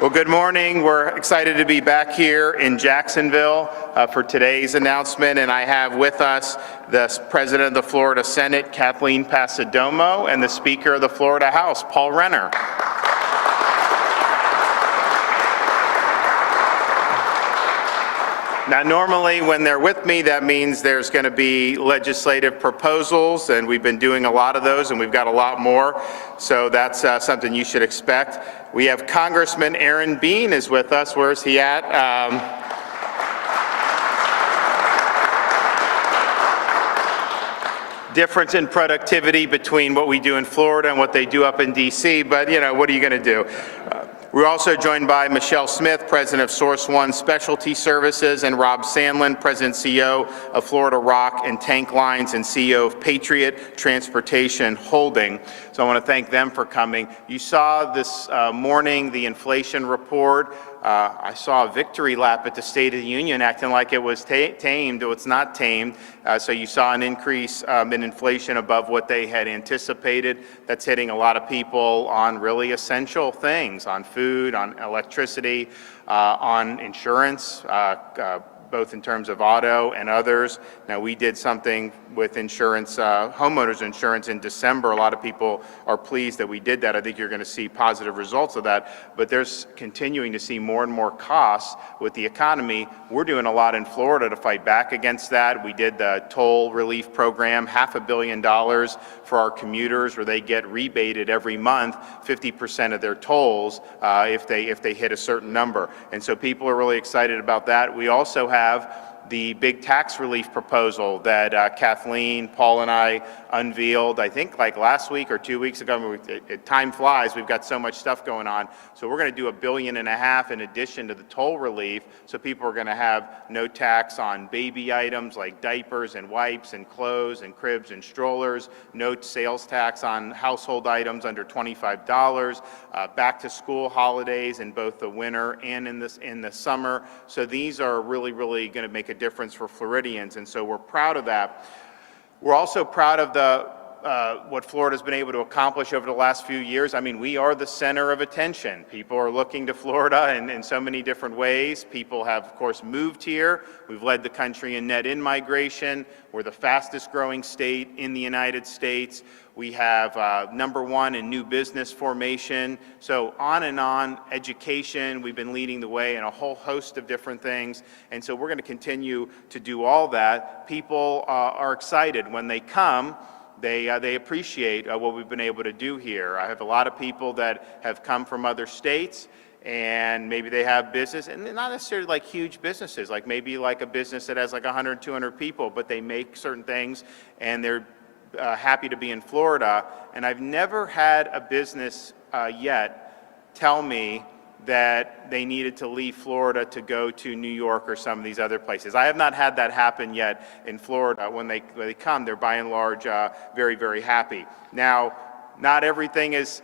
Well, good morning. We're excited to be back here in Jacksonville for today's announcement, and I have with us the President of the Florida Senate, Kathleen Passidomo, and the Speaker of the Florida House, Paul Renner. Now, normally when they're with me, that means there's going to be legislative proposals, and we've been doing a lot of those, and we've got a lot more, so that's something you should expect. We have Congressman Aaron Bean is with us. Where's he at? Difference in productivity between what we do in Florida and what they do up in D.C., but, you know, what are you going to do? We're also joined by Michelle Smith, President of Source One Specialty Services, and Rob Sandlin, President and CEO of Florida Rock and Tank Lines and CEO of Patriot Transportation Holding. So I want to thank them for coming. You saw this morning the inflation report. I saw a victory lap at the State of the Union acting like it was tamed. It's not tamed. So you saw an increase in inflation above what they had anticipated. That's hitting a lot of people on really essential things, on food, on electricity, on insurance, both in terms of auto and others. Now, we did something with insurance, homeowners insurance in December. A lot of people are pleased that we did that. I think you're going to see positive results of that, but there's continuing to see more and more costs with the economy. We're doing a lot in Florida to fight back against that. We did the toll relief program, $500 million for our commuters, where they get rebated every month 50% of their tolls if they hit a certain number. And so people are really excited about that. We also have the big tax relief proposal that Kathleen, Paul, and I unveiled, I think like last week or 2 weeks ago. Time flies, we've got so much stuff going on. So we're going to do $1.5 billion in addition to the toll relief, so people are going to have no tax on baby items like diapers and wipes and clothes and cribs and strollers, no sales tax on household items under $25, back to school holidays in both the winter and in the summer. So these are really going to make a difference for Floridians, and so we're proud of that. We're also proud of what Florida's been able to accomplish over the last few years. I mean, we are the center of attention. People are looking to Florida in so many different ways. People have, of course, moved here. We've led the country in net in-migration. We're the fastest growing state in the United States. We have #1 in new business formation. So on and on. Education, we've been leading the way in a whole host of different things. And so we're going to continue to do all that. People are excited when they come. They appreciate what we've been able to do here. I have a lot of people that have come from other states, and maybe they have business, and they're not necessarily like huge businesses, like maybe like a business that has like 100, 200 people, but they make certain things, and they're happy to be in Florida. And I've never had a business yet tell me that they needed to leave Florida to go to New York or some of these other places. I have not had that happen yet in Florida. When they come, they're by and large very happy. Now, not everything is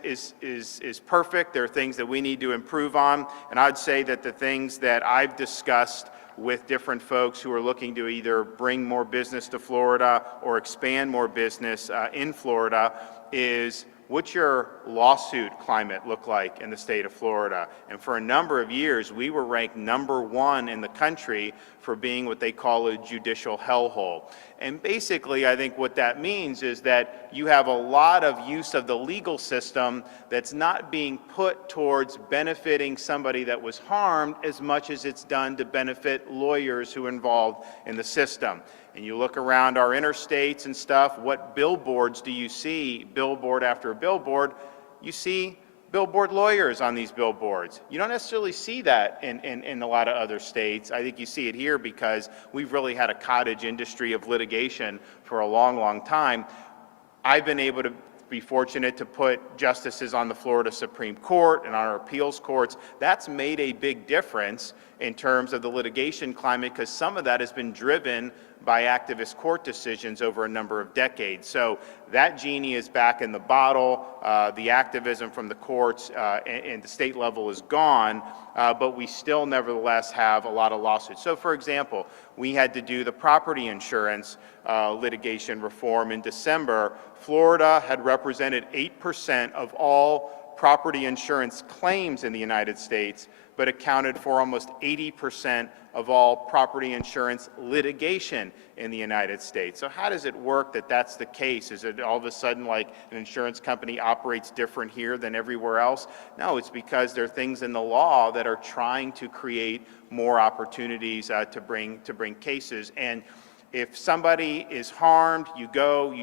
perfect. There are things that we need to improve on, and I'd say that the things that I've discussed with different folks who are looking to either bring more business to Florida or expand more business in Florida is, what's your lawsuit climate look like in the state of Florida? And for a number of years, we were ranked #1 in the country for being what they call a judicial hellhole. And basically, I think what that means is that you have a lot of use of the legal system that's not being put towards benefiting somebody that was harmed as much as it's done to benefit lawyers who are involved in the system. And you look around our interstates and stuff, what billboards do you see, billboard after billboard? You see billboard lawyers on these billboards. You don't necessarily see that in a lot of other states. I think you see it here because we've really had a cottage industry of litigation for a long time. I've been able to be fortunate to put justices on the Florida Supreme Court and on our appeals courts. That's made a big difference in terms of the litigation climate, because some of that has been driven by activist court decisions over a number of decades. So that genie is back in the bottle. The activism from the courts and the state level is gone, but we still nevertheless have a lot of lawsuits. So for example, we had to do the property insurance litigation reform in December. Florida had represented 8% of all property insurance claims in the United States, but accounted for almost 80% of all property insurance litigation in the United States. So how does it work that that's the case? Is it all of a sudden like an insurance company operates different here than everywhere else? No, it's because there are things in the law that are trying to create more opportunities to bring cases. And if somebody is harmed, you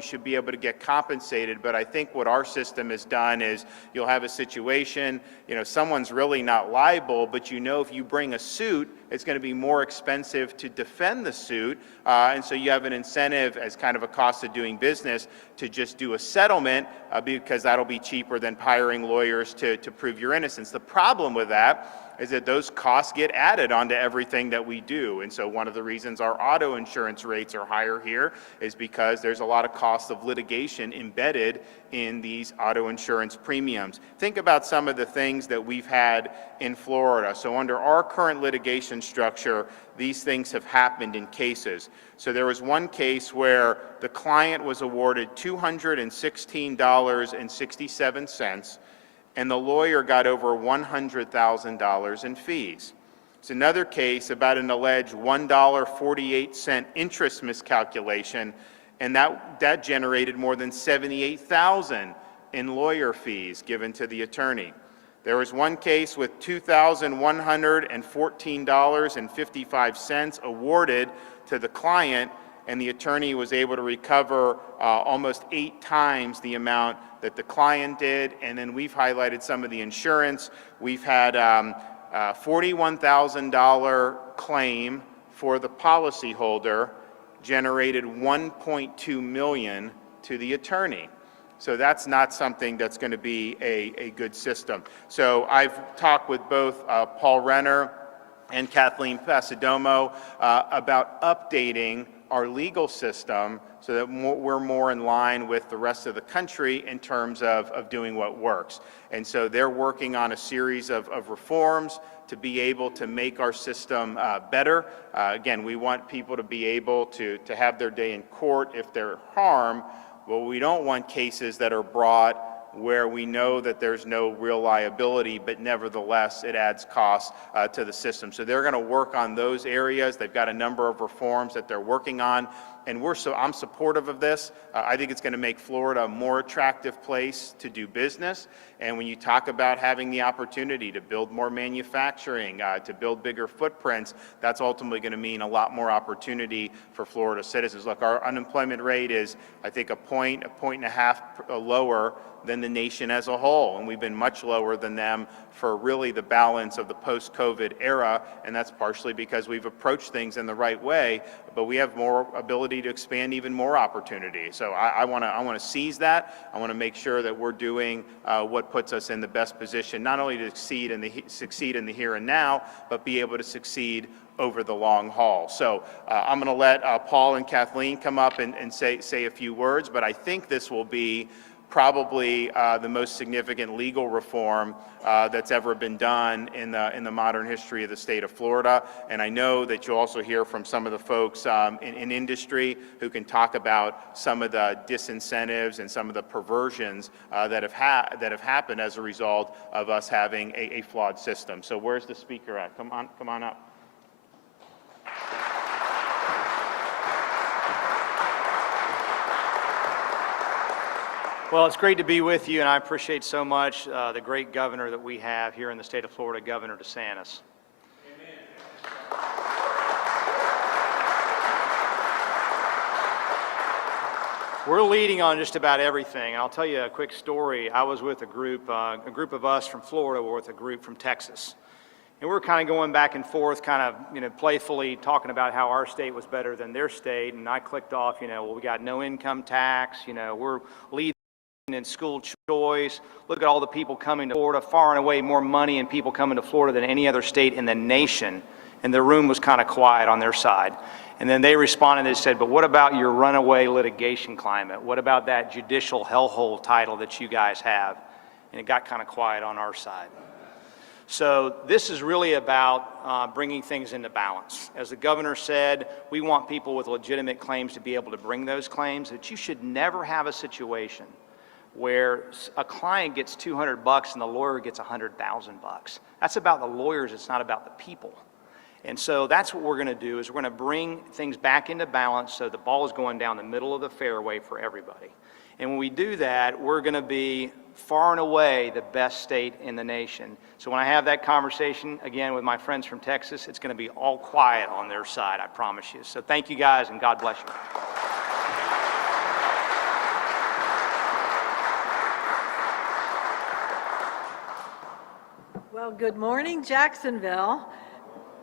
should be able to get compensated. But I think what our system has done is you'll have a situation, someone's really not liable, but if you bring a suit, it's going to be more expensive to defend the suit. And so you have an incentive as kind of a cost of doing business to just do a settlement because that'll be cheaper than hiring lawyers to prove your innocence. The problem with that is that those costs get added onto everything that we do. And so one of the reasons our auto insurance rates are higher here is because there's a lot of cost of litigation embedded in these auto insurance premiums. Think about some of the things that we've had in Florida. So under our current litigation structure, these things have happened in cases. So there was one case where the client was awarded $216.67, and the lawyer got over $100,000 in fees. It's another case about an alleged $1.48 interest miscalculation, and that generated more than $78,000 in lawyer fees given to the attorney. There was one case with $2,114.55 awarded to the client, and the attorney was able to recover almost 8 times the amount that the client did. And then we've highlighted some of the insurance. We've had $41,000 claim for the policyholder generated $1.2 million to the attorney. So that's not something that's going to be a good system. So I've talked with both Paul Renner and Kathleen Pasadomo about updating our legal system so that we're more in line with the rest of the country in terms of doing what works. And so they're working on a series of reforms to be able to make our system better. Again, we want people to be able to have their day in court if they're harmed, but we don't want cases that are brought where we know that there's no real liability, but nevertheless it adds costs to the system. So they're going to work on those areas. They've got a number of reforms that they're working on, and I'm supportive of this. I think it's going to make Florida a more attractive place to do business. And when you talk about having the opportunity to build more manufacturing, to build bigger footprints, that's ultimately going to mean a lot more opportunity for Florida citizens. Look, our unemployment rate is, I think, a point and a half lower than the nation as a whole, and we've been much lower than them for really the balance of the post-COVID era, and that's partially because we've approached things in the right way, but we have more ability to expand even more opportunity. So I want to seize that. I want to make sure that we're doing what puts us in the best position, not only to succeed in the here and now, but be able to succeed over the long haul. So I'm going to let Paul and Kathleen come up and say a few words, but I think this will be probably the most significant legal reform that's ever been done in the modern history of the state of Florida. And I know that you'll also hear from some of the folks in industry who can talk about some of the disincentives and some of the perversions that have happened as a result of us having a flawed system. So where's the speaker at? Come on up. Well, it's great to be with you, and I appreciate so much the great governor that we have here in the state of Florida, Governor DeSantis. Amen. We're leading on just about everything, and I'll tell you a quick story. I was with a group of us from Florida were with a group from Texas. And we're kind of going back and forth, kind of, playfully talking about how our state was better than their state, and I clicked off, well, we got no income tax, we're leading in school choice. Look at all the people coming to Florida, far and away more money and people coming to Florida than any other state in the nation. And the room was kind of quiet on their side. And then they responded and said, but what about your runaway litigation climate? What about that judicial hellhole title that you guys have? And it got kind of quiet on our side. So this is really about bringing things into balance. As the governor said, we want people with legitimate claims to be able to bring those claims, that you should never have a situation where a client gets $200 and the lawyer gets $100,000. That's about the lawyers, it's not about the people. And so that's what we're going to do, is we're going to bring things back into balance so the ball is going down the middle of the fairway for everybody. And when we do that, we're going to be far and away the best state in the nation. So when I have that conversation again with my friends from Texas, it's going to be all quiet on their side, I promise you. So thank you guys, and God bless you. Well, good morning, Jacksonville.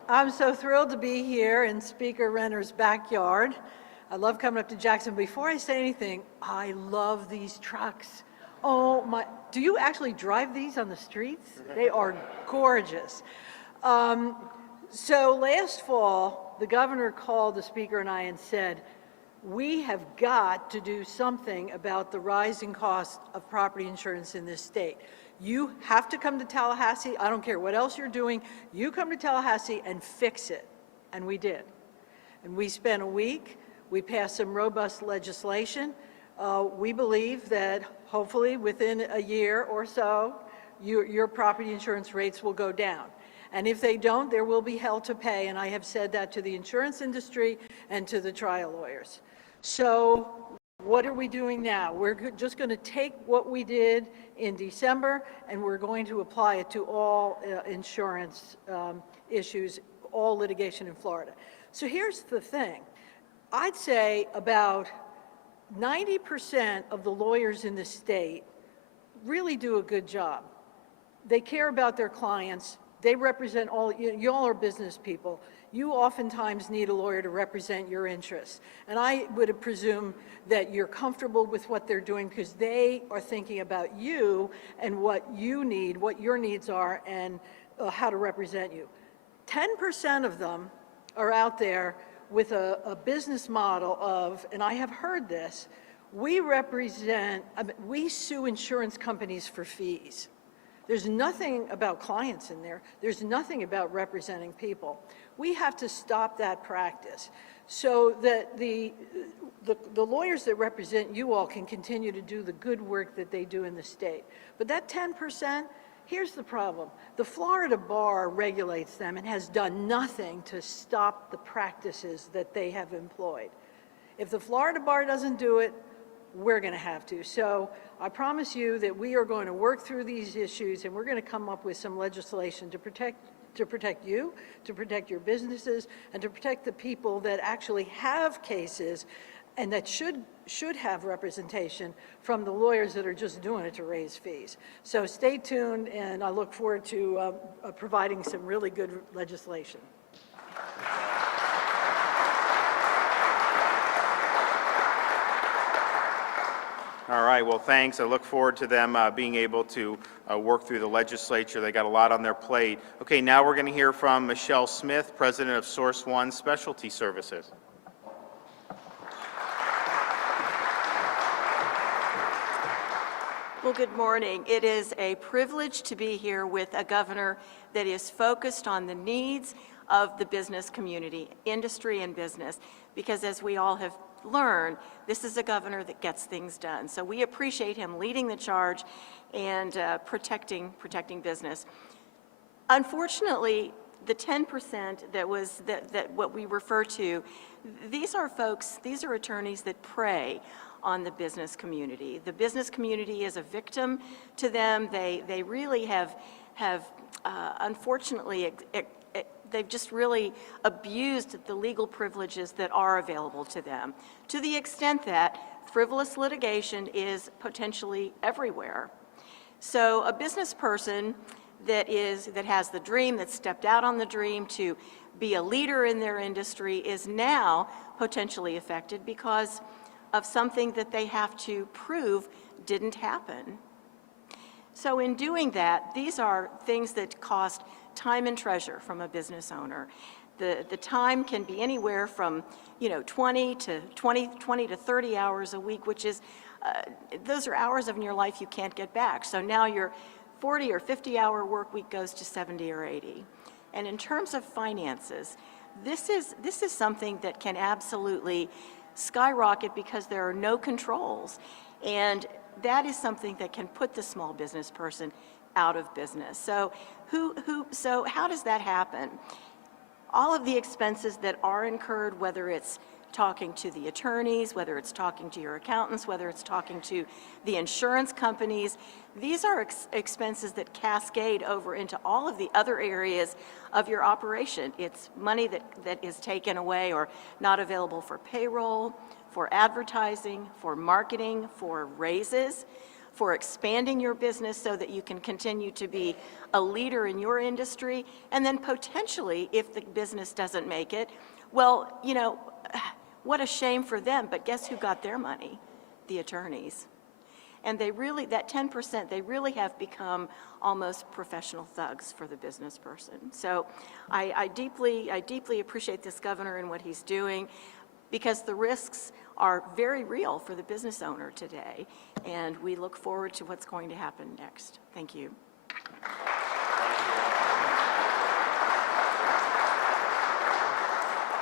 I'm so thrilled to be here in Speaker Renner's backyard. I love coming up to Jacksonville. Before I say anything, I love these trucks. Oh my, do you actually drive these on the streets? They are gorgeous. So last fall, the governor called the speaker and I and said, we have got to do something about the rising cost of property insurance in this state. You have to come to Tallahassee. I don't care what else you're doing. You come to Tallahassee and fix it. And we did. And we spent a week. We passed some robust legislation. We believe that hopefully within a year or so, your property insurance rates will go down. And if they don't, there will be hell to pay. And I have said that to the insurance industry and to the trial lawyers. So what are we doing now? We're just going to take what we did in December, and we're going to apply it to all insurance issues, all litigation in Florida. So here's the thing. I'd say about 90% of the lawyers in the state really do a good job. They care about their clients. They represent all, you all are business people. You oftentimes need a lawyer to represent your interests. And I would presume that you're comfortable with what they're doing because they are thinking about you and what you need, what your needs are, and how to represent you. 10% of them are out there with a business model of, and I have heard this, we sue insurance companies for fees. There's nothing about clients in there. There's nothing about representing people. We have to stop that practice so that the lawyers that represent you all can continue to do the good work that they do in the state. But that 10%, here's the problem. The Florida bar regulates them and has done nothing to stop the practices that they have employed. If the Florida bar doesn't do it, we're going to have to. So I promise you that we are going to work through these issues, and we're going to come up with some legislation to protect you, to protect your businesses, and to protect the people that actually have cases and that should have representation from the lawyers that are just doing it to raise fees. So stay tuned, and I look forward to providing some really good legislation. All right, well, thanks. I look forward to them being able to work through the legislature. They got a lot on their plate. Okay, now we're going to hear from Michelle Smith, president of Source One Specialty Services. Well, good morning. It is a privilege to be here with a governor that is focused on the needs of the business community, industry and business, because as we all have learned, this is a governor that gets things done. So we appreciate him leading the charge and protecting business. Unfortunately, the 10% that what we refer to, these are folks, these are attorneys that prey on the business community. The business community is a victim to them. They really have unfortunately, they've just really abused the legal privileges that are available to them, to the extent that frivolous litigation is potentially everywhere. So a business person that has the dream, that stepped out on the dream to be a leader in their industry is now potentially affected because of something that they have to prove didn't happen. So in doing that, these are things that cost time and treasure from a business owner. The time can be anywhere from 20 to 30 hours a week, which is those are hours of your life you can't get back. So now your 40 or 50 hour work week goes to 70 or 80. And in terms of finances, this is something that can absolutely skyrocket because there are no controls. And that is something that can put the small business person out of business. So so how does that happen? All of the expenses that are incurred, whether it's talking to the attorneys, whether it's talking to your accountants, whether it's talking to the insurance companies, these are expenses that cascade over into all of the other areas of your operation. It's money that is taken away or not available for payroll, for advertising, for marketing, for raises, for expanding your business so that you can continue to be a leader in your industry. And then potentially, if the business doesn't make it, well, you know, what a shame for them, but guess who got their money? The attorneys. And they really, that 10%, they really have become almost professional thugs for the business person. So I deeply appreciate this governor and what he's doing, because the risks are very real for the business owner today, and we look forward to what's going to happen next. Thank you.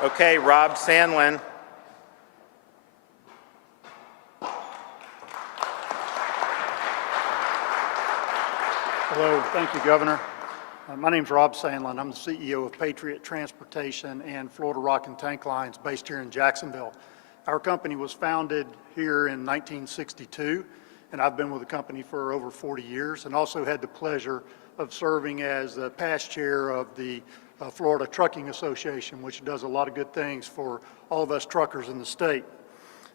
Okay, Rob Sandlin. Hello, thank you, Governor. My name's Rob Sandlin. I'm the CEO of Patriot Transportation and Florida Rock and Tank Lines based here in Jacksonville. Our company was founded here in 1962, and I've been with the company for over 40 years, and also had the pleasure of serving as the past chair of the Florida Trucking Association, which does a lot of good things for all of us truckers in the state.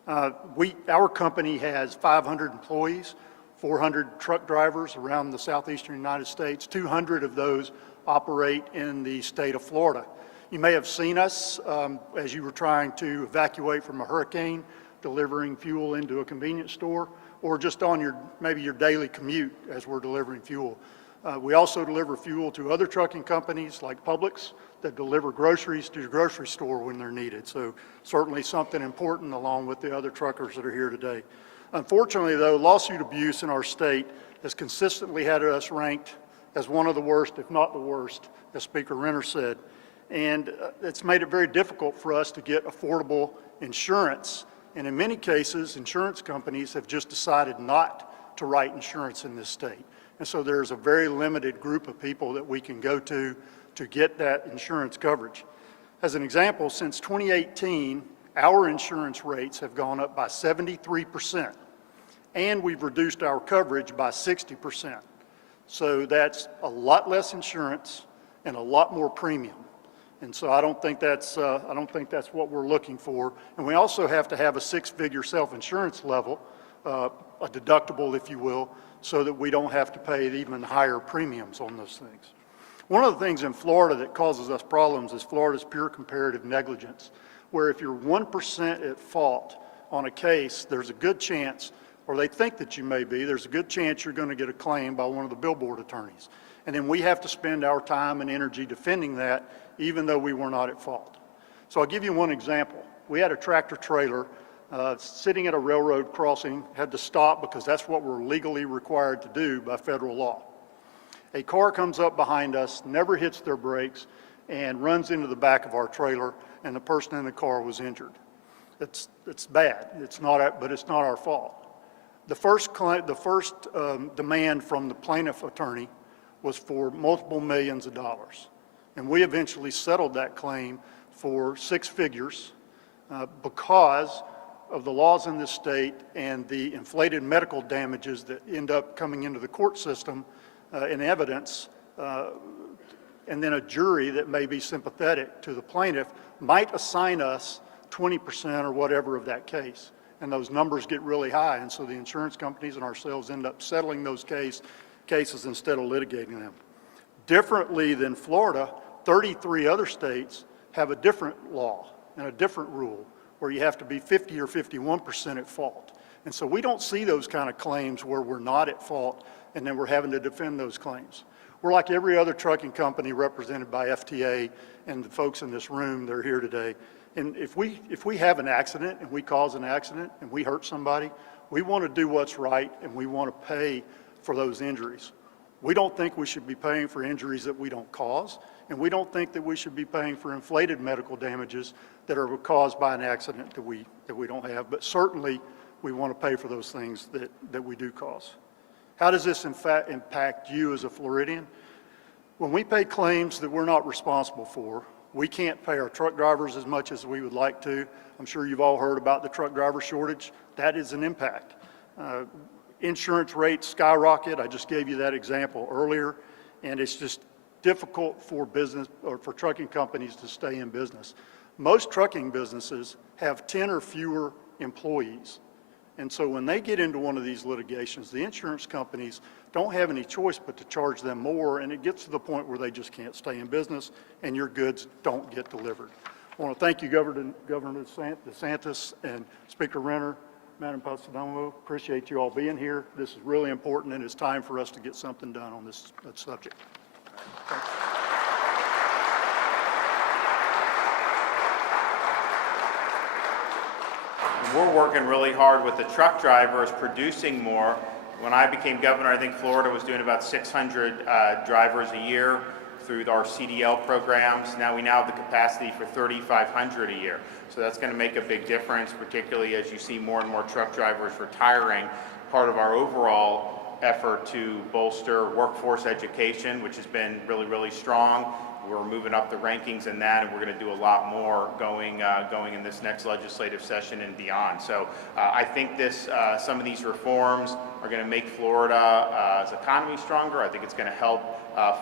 Our company has 500 employees, 400 truck drivers around the southeastern United States. 200 of those operate in the state of Florida. You may have seen us as you were trying to evacuate from a hurricane, delivering fuel into a convenience store, or just on maybe your daily commute as we're delivering fuel. We also deliver fuel to other trucking companies like Publix that deliver groceries to your grocery store when they're needed. So certainly something important along with the other truckers that are here today. Unfortunately, though, lawsuit abuse in our state has consistently had us ranked as one of the worst, if not the worst, as Speaker Renner said. And it's made it very difficult for us to get affordable insurance. And in many cases, insurance companies have just decided not to write insurance in this state. And so there's a very limited group of people that we can go to get that insurance coverage. As an example, since 2018, our insurance rates have gone up by 73%, and we've reduced our coverage by 60%. So that's a lot less insurance and a lot more premium. And so I don't think that's what we're looking for. And we also have to have a six-figure self-insurance level, a deductible, if you will, so that we don't have to pay even higher premiums on those things. One of the things in Florida that causes us problems is Florida's pure comparative negligence, where if you're 1% at fault on a case, there's a good chance, or they think that you may be, there's a good chance you're going to get a claim by one of the billboard attorneys. And then we have to spend our time and energy defending that, even though we were not at fault. So I'll give you one example. We had a tractor trailer sitting at a railroad crossing, had to stop because that's what we're legally required to do by federal law. A car comes up behind us, never hits their brakes, and runs into the back of our trailer, and the person in the car was injured. It's bad. But it's not our fault. The first demand from the plaintiff attorney was for multiple millions of dollars, and we eventually settled that claim for six figures because of the laws in this state and the inflated medical damages that end up coming into the court system in evidence, and then a jury that may be sympathetic to the plaintiff might assign us 20% or whatever of that case. And those numbers get really high, and so the insurance companies and ourselves end up settling those cases instead of litigating them. Differently than Florida, 33 other states have a different law and a different rule where you have to be 50 or 51% at fault. And so we don't see those kind of claims where we're not at fault and then we're having to defend those claims. We're like every other trucking company represented by FTA and the folks in this room that are here today. And if we have an accident and we cause an accident and we hurt somebody, we want to do what's right and we want to pay for those injuries. We don't think we should be paying for injuries that we don't cause, and we don't think that we should be paying for inflated medical damages that are caused by an accident that we don't have. But certainly we want to pay for those things that we do cost. How does this in fact impact you as a Floridian? When we pay claims that we're not responsible for, we can't pay our truck drivers as much as we would like to. I'm sure you've all heard about the truck driver shortage. That is an impact. Insurance rates skyrocket. I just gave you that example earlier, and it's just difficult for business or for trucking companies to stay in business. Most trucking businesses have 10 or fewer employees. And so when they get into one of these litigations, the insurance companies don't have any choice but to charge them more, and it gets to the point where they just can't stay in business and your goods don't get delivered. I want to thank you, Governor DeSantis and Speaker Renner, Madam Passanamo. Appreciate you all being here. This is really important, and it's time for us to get something done on this subject. Thank you. We're working really hard with the truck drivers, producing more. When I became governor, I think Florida was doing about 600 drivers a year through our CDL programs. Now we have the capacity for 3,500 a year. So that's going to make a big difference, particularly as you see more and more truck drivers retiring. Part of our overall effort to bolster workforce education, which has been really, really strong. We're moving up the rankings in that, and we're going to do a lot more going in this next legislative session and beyond. So I think some of these reforms are going to make Florida's economy stronger. I think it's going to help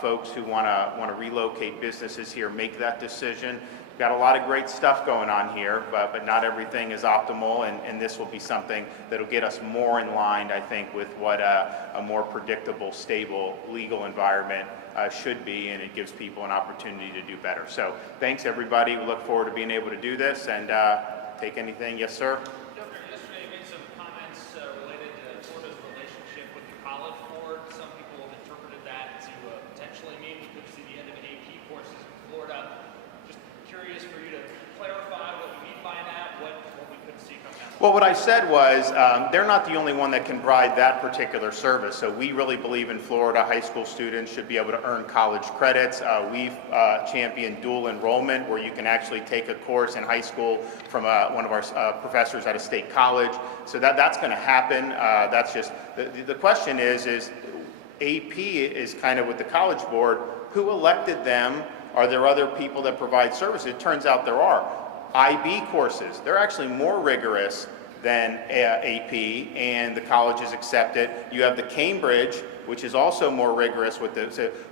folks who want to relocate businesses here make that decision. We've got a lot of great stuff going on here, but not everything is optimal, and this will be something that will get us more in line, I think, with what a more predictable, stable, legal environment should be, and it gives people an opportunity to do better. So thanks, everybody. We look forward to being able to do this and take anything. Yes, sir? Governor, yesterday you made some comments related to Florida's relationship with the College Board. Some people have interpreted that to potentially mean we could see the end of AP courses in Florida. Just curious for you to clarify what you mean by that, what we could see come down. Well, what I said was they're not the only one that can provide that particular service. So we really believe in Florida high school students should be able to earn college credits. We've championed dual enrollment, where you can actually take a course in high school from one of our professors at a state college. So that's going to happen. That's just the question is AP is kind of with the College Board. Who elected them? Are there other people that provide services? It turns out there are. IB courses, they're actually more rigorous than AP, and the colleges accept it. You have the Cambridge, which is also more rigorous with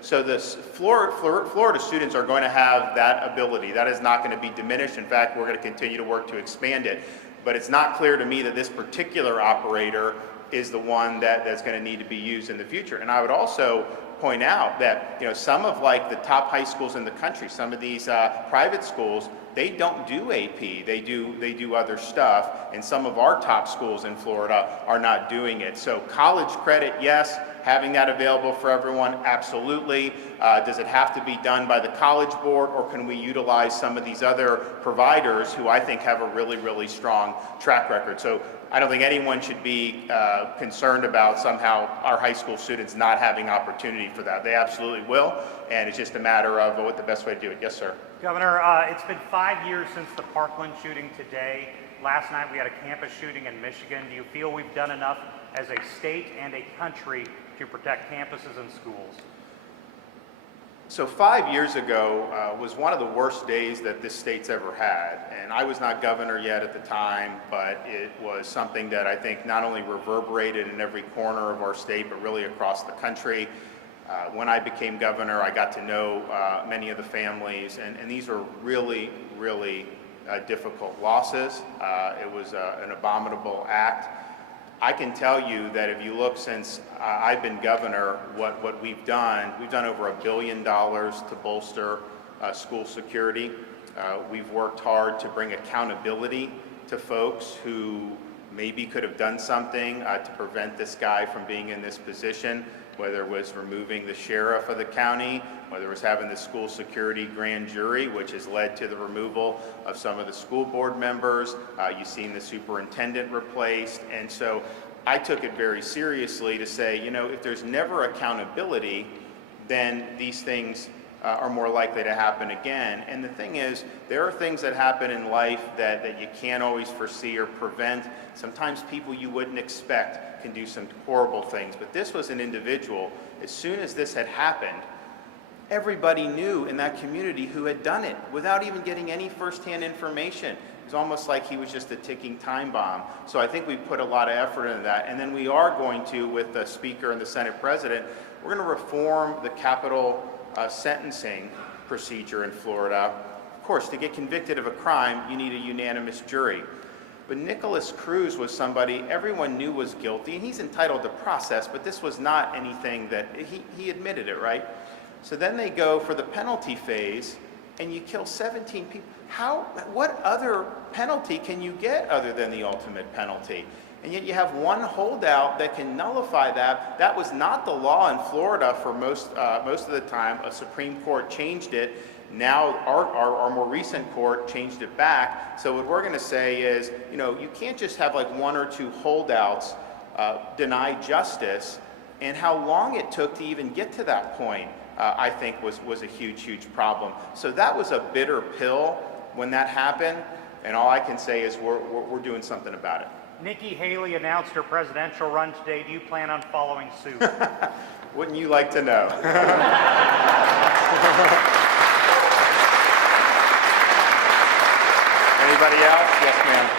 so the Florida students are going to have that ability. That is not going to be diminished. In fact, we're going to continue to work to expand it. But it's not clear to me that this particular operator is the one that's going to need to be used in the future. And I would also point out that some of the top high schools in the country, some of these private schools, they don't do AP. They do other stuff, and some of our top schools in Florida are not doing it. So college credit, yes. Having that available for everyone, absolutely. Does it have to be done by the College Board, or can we utilize some of these other providers who I think have a really, really strong track record? So I don't think anyone should be concerned about somehow our high school students not having opportunity for that. They absolutely will, and it's just a matter of what the best way to do it. Yes, sir. Governor, it's been 5 years since the Parkland shooting today. Last night we had a campus shooting in Michigan. Do you feel we've done enough as a state and a country to protect campuses and schools? So 5 years ago was one of the worst days that this state's ever had. And I was not governor yet at the time, but it was something that I think not only reverberated in every corner of our state, but really across the country. When I became governor, I got to know many of the families, and these were really, really difficult losses. It was an abominable act. I can tell you that if you look since I've been governor, what we've done over $1 billion to bolster school security. We've worked hard to bring accountability to folks who maybe could have done something to prevent this guy from being in this position, whether it was removing the sheriff of the county, whether it was having the school security grand jury, which has led to the removal of some of the school board members. You've seen the superintendent replaced. And so I took it very seriously to say, if there's never accountability, then these things are more likely to happen again. And the thing is, there are things that happen in life that you can't always foresee or prevent. Sometimes people you wouldn't expect can do some horrible things. But this was an individual, as soon as this had happened, everybody knew in that community who had done it without even getting any firsthand information. It was almost like he was just a ticking time bomb. So I think we put a lot of effort into that. And then we are going to, with the Speaker and the Senate President, we're going to reform the capital sentencing procedure in Florida. Of course, to get convicted of a crime, you need a unanimous jury. But Nicholas Cruz was somebody everyone knew was guilty, and he's entitled to process, but this was not anything that, he admitted it, right? So then they go for the penalty phase, and you kill 17 people. What other penalty can you get other than the ultimate penalty? And yet you have one holdout that can nullify that. That was not the law in Florida for most of the time. A Supreme Court changed it. Now our more recent court changed it back. So what we're going to say is, you can't just have like one or two holdouts deny justice. And how long it took to even get to that point, I think was a huge problem. So that was a bitter pill when that happened. And all I can say is we're doing something about it. Nikki Haley announced her presidential run today. Do you plan on following suit? Wouldn't you like to know? Anybody else? Yes, ma'am.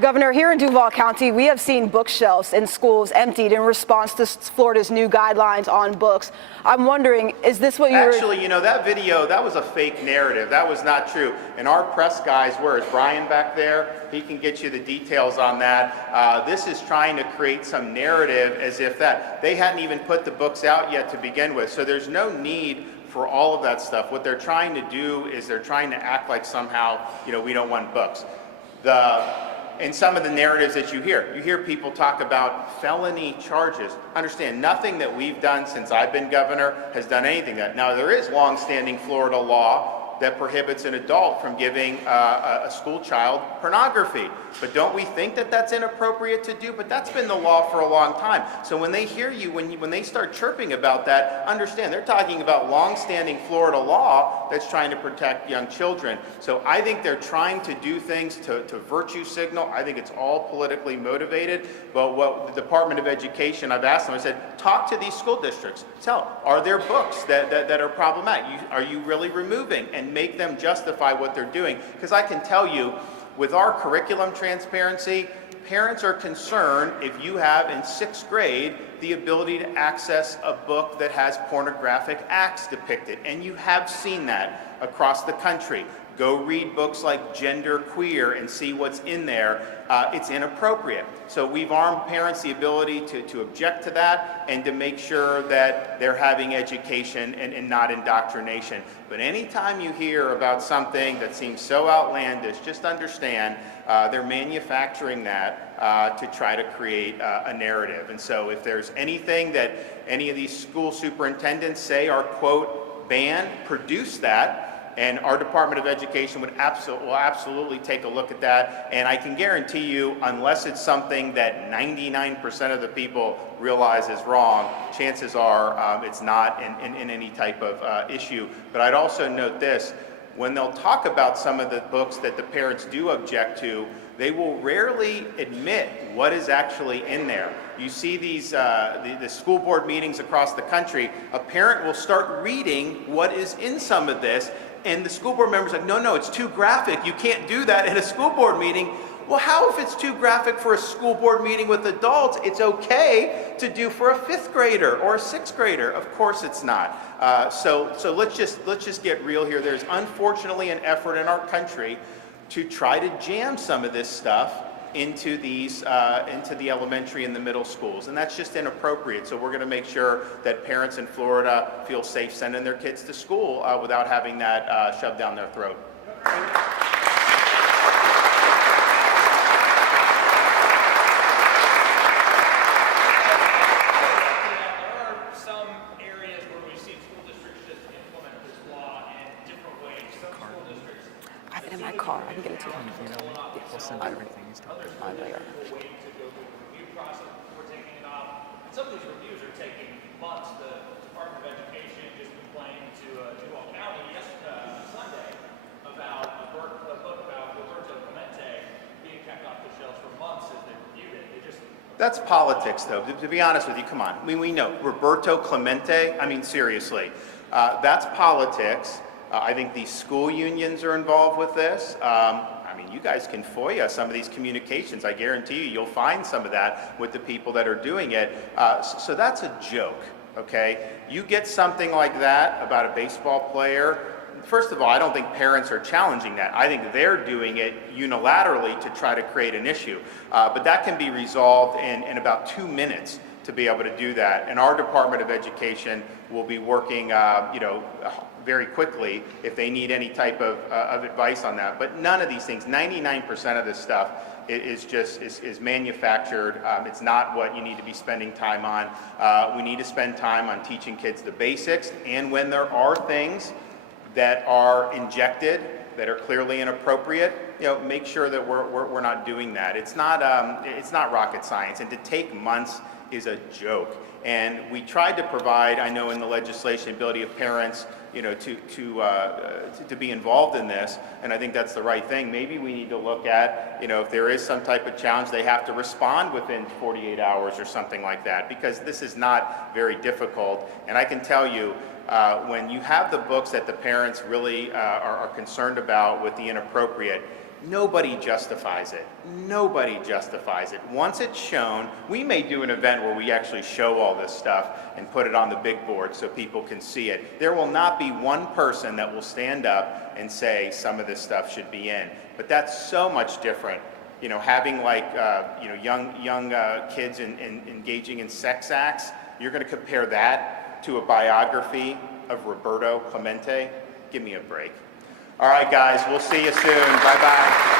Governor, here in Duval County, we have seen bookshelves in schools emptied in response to Florida's new guidelines on books. I'm wondering, is this what you're... Actually, that video, that was a fake narrative. That was not true. And our press guys, where is Brian back there? He can get you the details on that. This is trying to create some narrative as if that. They hadn't even put the books out yet to begin with. So there's no need for all of that stuff. What they're trying to do is they're trying to act like somehow, we don't want books. In some of the narratives that you hear people talk about felony charges. Understand, nothing that we've done since I've been governor has done anything that. Now, there is longstanding Florida law that prohibits an adult from giving a school child pornography. But don't we think that that's inappropriate to do? But that's been the law for a long time. So when they hear you, when they start chirping about that, understand they're talking about longstanding Florida law that's trying to protect young children. So I think they're trying to do things to virtue signal. I think it's all politically motivated. But what the Department of Education, I've asked them, I said, talk to these school districts. Are there books that are problematic? Are you really removing? And make them justify what they're doing. Because I can tell you, with our curriculum transparency, parents are concerned if you have in 6th grade the ability to access a book that has pornographic acts depicted. And you have seen that across the country. Go read books like Gender Queer and see what's in there. It's inappropriate. So we've armed parents the ability to object to that and to make sure that they're having education and not indoctrination. But anytime you hear about something that seems so outlandish, just understand they're manufacturing that to try to create a narrative. And so if there's anything that any of these school superintendents say are, quote, banned, produce that. And our Department of Education will absolutely take a look at that. And I can guarantee you, unless it's something that 99% of the people realize is wrong, chances are it's not in any type of issue. But I'd also note this, when they'll talk about some of the books that the parents do object to, they will rarely admit what is actually in there. You see these the school board meetings across the country, a parent will start reading what is in some of this, and the school board member's like, no, it's too graphic. You can't do that in a school board meeting. Well, how if it's too graphic for a school board meeting with adults, it's okay to do for a 5th grader or a 6th grader? Of course it's not. So let's just get real here. There's unfortunately an effort in our country to try to jam some of this stuff into the elementary and the middle schools, and that's just inappropriate. So we're going to make sure that parents in Florida feel safe sending their kids to school without having that shoved down their throat. I have it in my car. I can get it to you. We'll send everything he's talking about. Some of these reviews are taking months. The Department of Education just complained to That's politics, though. To be honest with you, come on. I mean, we know Roberto Clemente. I mean, seriously, that's politics. I think these school unions are involved with this. I mean, you guys can FOIA some of these communications. I guarantee you, you'll find some of that with the people that are doing it. So that's a joke, okay? You get something like that about a baseball player. First of all, I don't think parents are challenging that. I think they're doing it unilaterally to try to create an issue. But that can be resolved in about 2 minutes to be able to do that. And our Department of Education will be working, very quickly if they need any type of advice on that. But none of these things, 99% of this stuff is manufactured. It's not what you need to be spending time on. We need to spend time on teaching kids the basics, and when there are things that are injected that are clearly inappropriate, make sure that we're not doing that. It's not rocket science, and to take months is a joke. And we tried to provide, I know in the legislation, ability of parents, to be involved in this, and I think that's the right thing. Maybe we need to look at, if there is some type of challenge, they have to respond within 48 hours or something like that, because this is not very difficult. And I can tell you, when you have the books that the parents really are concerned about with the inappropriate, nobody justifies it. Nobody justifies it. Once it's shown, we may do an event where we actually show all this stuff and put it on the big board so people can see it. There will not be one person that will stand up and say some of this stuff should be in. But that's so much different. Having young kids engaging in sex acts, you're going to compare that to a biography of Roberto Clemente? Give me a break. All right, guys, we'll see you soon. Bye-bye.